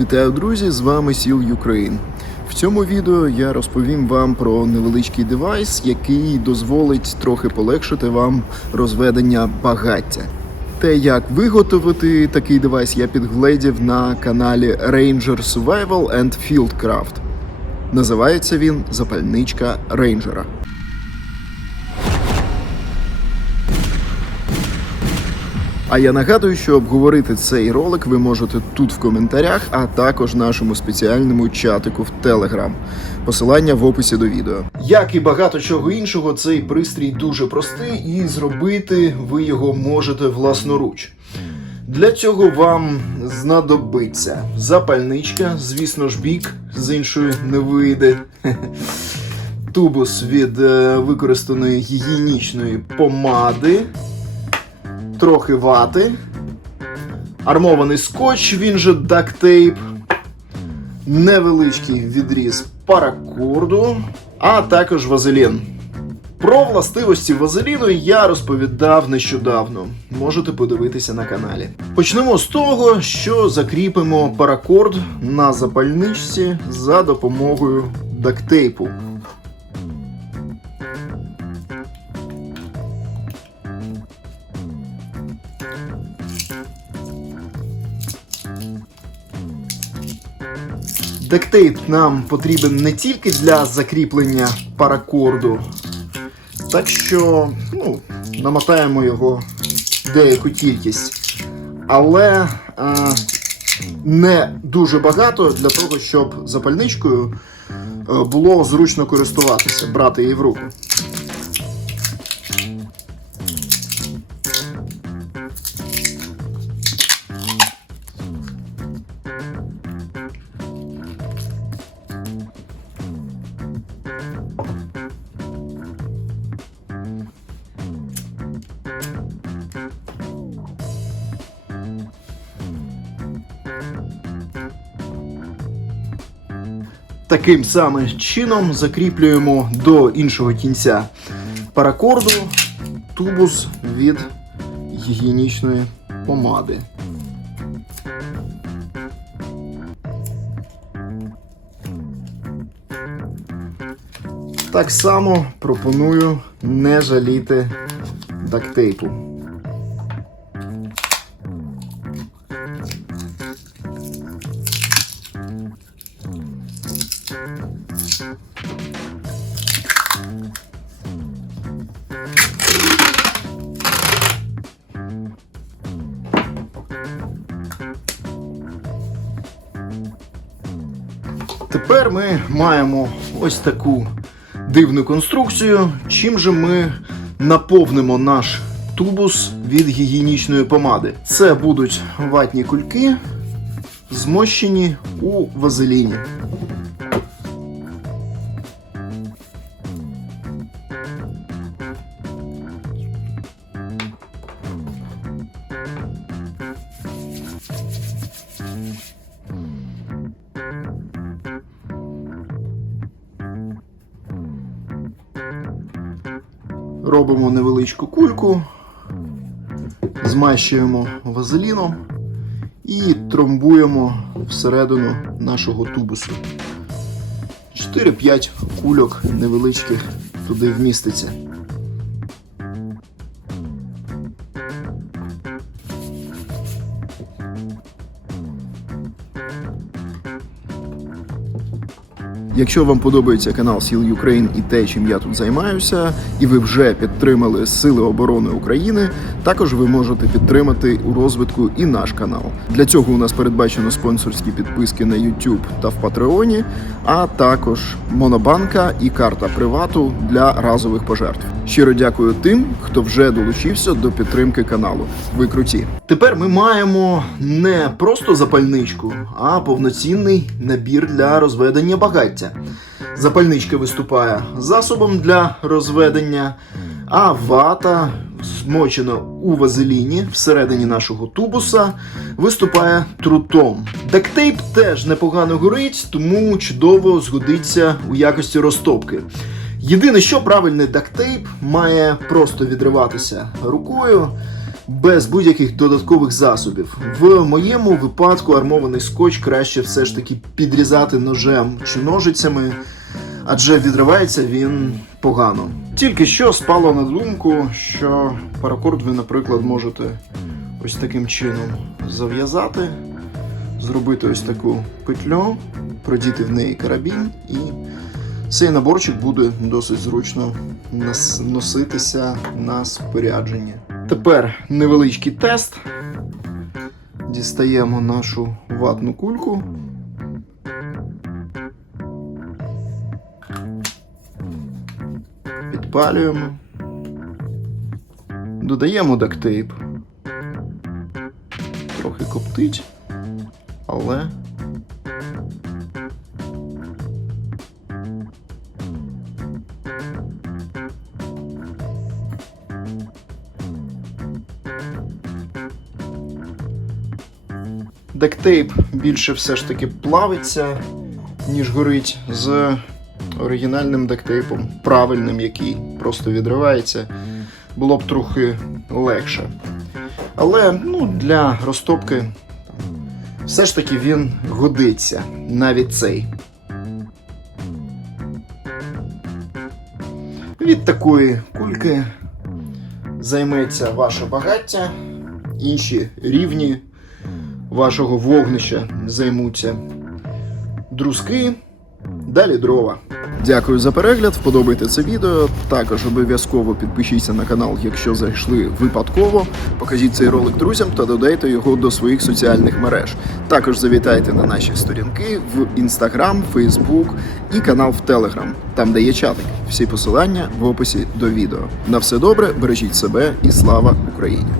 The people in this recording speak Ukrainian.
Вітаю, друзі! З вами Сіл Юкрейн. В цьому відео я розповім вам про невеличкий девайс, який дозволить трохи полегшити вам розведення багаття. Те, як виготовити такий девайс, я підгледів на каналі Ranger Survival and Fieldcraft. Називається він Запальничка рейнджера. А я нагадую, що обговорити цей ролик ви можете тут в коментарях, а також нашому спеціальному чатику в Telegram. Посилання в описі до відео. Як і багато чого іншого, цей пристрій дуже простий, і зробити ви його можете власноруч. Для цього вам знадобиться запальничка, звісно ж, бік з іншої не вийде. Тубус від е, використаної гігієнічної помади трохи вати, армований скотч, він же дактейп, невеличкий відріз паракорду, а також вазелін. Про властивості вазеліну я розповідав нещодавно. Можете подивитися на каналі. Почнемо з того, що закріпимо паракорд на запальничці за допомогою дактейпу. Дектейп нам потрібен не тільки для закріплення паракорду, так що ну, намотаємо його деяку кількість. Але е, не дуже багато для того, щоб запальничкою е, було зручно користуватися, брати її в руку. Таким самим чином закріплюємо до іншого кінця паракорду тубус від гігієнічної помади. Так само пропоную не жаліти дактейпу. Тепер ми маємо ось таку дивну конструкцію. Чим же ми наповнимо наш тубус від гігієнічної помади? Це будуть ватні кульки, змощені у вазеліні. Робимо невеличку кульку, змащуємо вазеліном і тромбуємо всередину нашого тубусу. 4-5 кульок невеличких туди вміститься. Якщо вам подобається канал Сіл Юкраїн і те, чим я тут займаюся, і ви вже підтримали Сили оборони України, також ви можете підтримати у розвитку і наш канал. Для цього у нас передбачено спонсорські підписки на YouTube та в Патреоні, а також монобанка і карта привату для разових пожертв. Щиро дякую тим, хто вже долучився до підтримки каналу. Ви круті. Тепер ми маємо не просто запальничку, а повноцінний набір для розведення багаття. Запальничка виступає засобом для розведення, а вата, смочена у вазеліні всередині нашого тубуса, виступає трутом. Дактейп теж непогано горить, тому чудово згодиться у якості розтопки. Єдине, що правильний дактейп має просто відриватися рукою без будь-яких додаткових засобів. В моєму випадку армований скотч краще все ж таки підрізати ножем чи ножицями, адже відривається він погано. Тільки що спало на думку, що паракорд ви, наприклад, можете ось таким чином зав'язати, зробити ось таку петлю, продіти в неї карабін, і цей наборчик буде досить зручно носитися на спорядженні. Тепер невеличкий тест. Дістаємо нашу ватну кульку. Підпалюємо. Додаємо дактейп. Трохи коптить, але Дектейп більше все ж таки плавиться, ніж горить з оригінальним дектейпом, правильним, який просто відривається, було б трохи легше. Але ну, для розтопки все ж таки він годиться, навіть цей. Від такої кульки займеться ваше багаття, інші рівні вашого вогнища займуться друзки, далі дрова. Дякую за перегляд. Вподобайте це відео. Також обов'язково підпишіться на канал, якщо зайшли випадково. Покажіть цей ролик друзям та додайте його до своїх соціальних мереж. Також завітайте на наші сторінки в Instagram, Facebook і канал в Telegram, там де є чатик. Всі посилання в описі до відео. На все добре, бережіть себе і слава Україні!